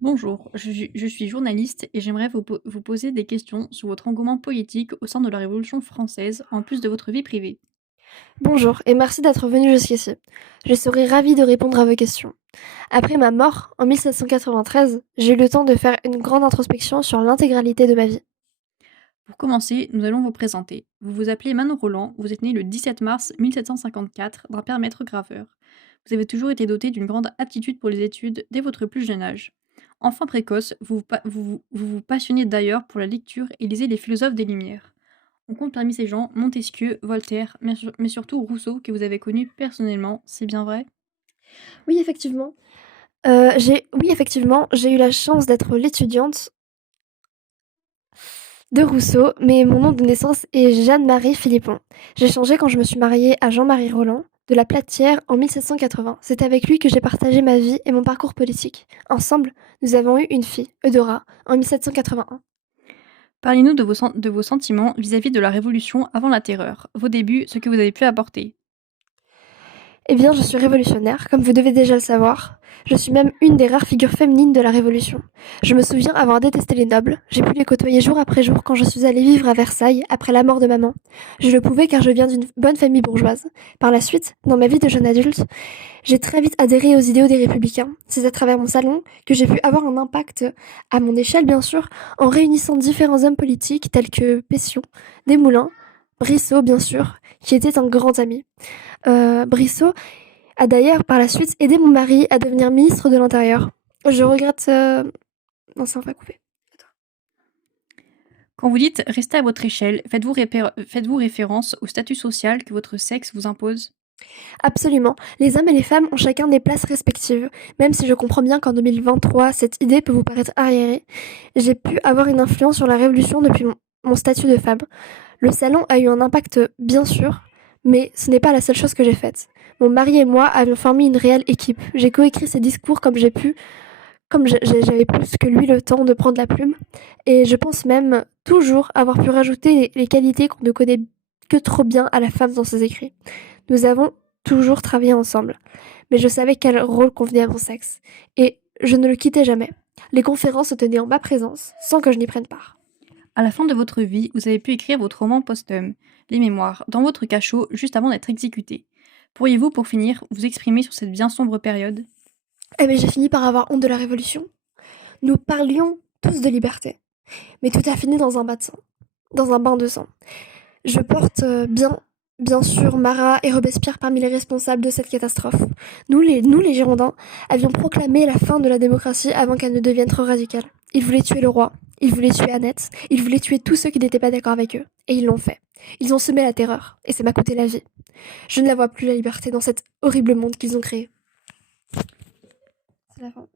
Bonjour, je suis journaliste et j'aimerais vous poser des questions sur votre engouement politique au sein de la Révolution française, en plus de votre vie privée. Bonjour et merci d'être venu jusqu'ici. Je serai ravie de répondre à vos questions. Après ma mort, en 1793, j'ai eu le temps de faire une grande introspection sur l'intégralité de ma vie. Pour commencer, nous allons vous présenter. Vous vous appelez Manon Roland, vous êtes né le 17 mars 1754 d'un père maître graveur. Vous avez toujours été doté d'une grande aptitude pour les études dès votre plus jeune âge. Enfant précoce, vous vous passionnez d'ailleurs pour la lecture et lisez les philosophes des Lumières. On compte parmi ces gens Montesquieu, Voltaire, mais surtout Rousseau que vous avez connu personnellement, c'est bien vrai? Oui, effectivement. J'ai eu la chance d'être l'étudiante de Rousseau, mais mon nom de naissance est Jeanne-Marie Philippon. J'ai changé quand je me suis mariée à Jean-Marie Roland de la Platière en 1780. C'est avec lui que j'ai partagé ma vie et mon parcours politique. Ensemble, nous avons eu une fille, Eudora, en 1781. Parlez-nous de vos sentiments vis-à-vis de la Révolution avant la Terreur, vos débuts, ce que vous avez pu apporter. Eh bien, je suis révolutionnaire, comme vous devez déjà le savoir. Je suis même une des rares figures féminines de la Révolution. Je me souviens avoir détesté les nobles. J'ai pu les côtoyer jour après jour quand je suis allée vivre à Versailles après la mort de maman. Je le pouvais car je viens d'une bonne famille bourgeoise. Par la suite, dans ma vie de jeune adulte, j'ai très vite adhéré aux idéaux des républicains. C'est à travers mon salon que j'ai pu avoir un impact, à mon échelle bien sûr, en réunissant différents hommes politiques tels que Pession, Desmoulins, Brissot bien sûr, qui était un grand ami. Brissot a d'ailleurs par la suite aidé mon mari à devenir ministre de l'Intérieur. Je regrette... Non, c'est un vrai coupé. Quand vous dites restez à votre échelle, faites-vous référence au statut social que votre sexe vous impose? Absolument. Les hommes et les femmes ont chacun des places respectives. Même si je comprends bien qu'en 2023, cette idée peut vous paraître arriérée, j'ai pu avoir une influence sur la révolution depuis mon statut de femme. Le salon a eu un impact, bien sûr, mais ce n'est pas la seule chose que j'ai faite. Mon mari et moi avions formé une réelle équipe. J'ai coécrit ses discours comme j'ai pu, j'avais plus que lui le temps de prendre la plume, et je pense même toujours avoir pu rajouter les qualités qu'on ne connaît que trop bien à la femme dans ses écrits. Nous avons toujours travaillé ensemble, mais je savais quel rôle convenait à mon sexe, et je ne le quittais jamais. Les conférences se tenaient en ma présence, sans que je n'y prenne part. À la fin de votre vie, vous avez pu écrire votre roman posthume, Les Mémoires, dans votre cachot, juste avant d'être exécuté. Pourriez-vous, pour finir, vous exprimer sur cette bien sombre période? Eh bien, j'ai fini par avoir honte de la Révolution. Nous parlions tous de liberté, mais tout a fini dans un bain de sang. Dans un bain de sang. Je porte bien sûr, Marat et Robespierre parmi les responsables de cette catastrophe. Nous les Girondins, avions proclamé la fin de la démocratie avant qu'elle ne devienne trop radicale. Ils voulaient tuer le roi, ils voulaient tuer Annette, ils voulaient tuer tous ceux qui n'étaient pas d'accord avec eux. Et ils l'ont fait. Ils ont semé la terreur, et ça m'a coûté la vie. Je ne la vois plus, la liberté, dans cet horrible monde qu'ils ont créé. C'est la fin.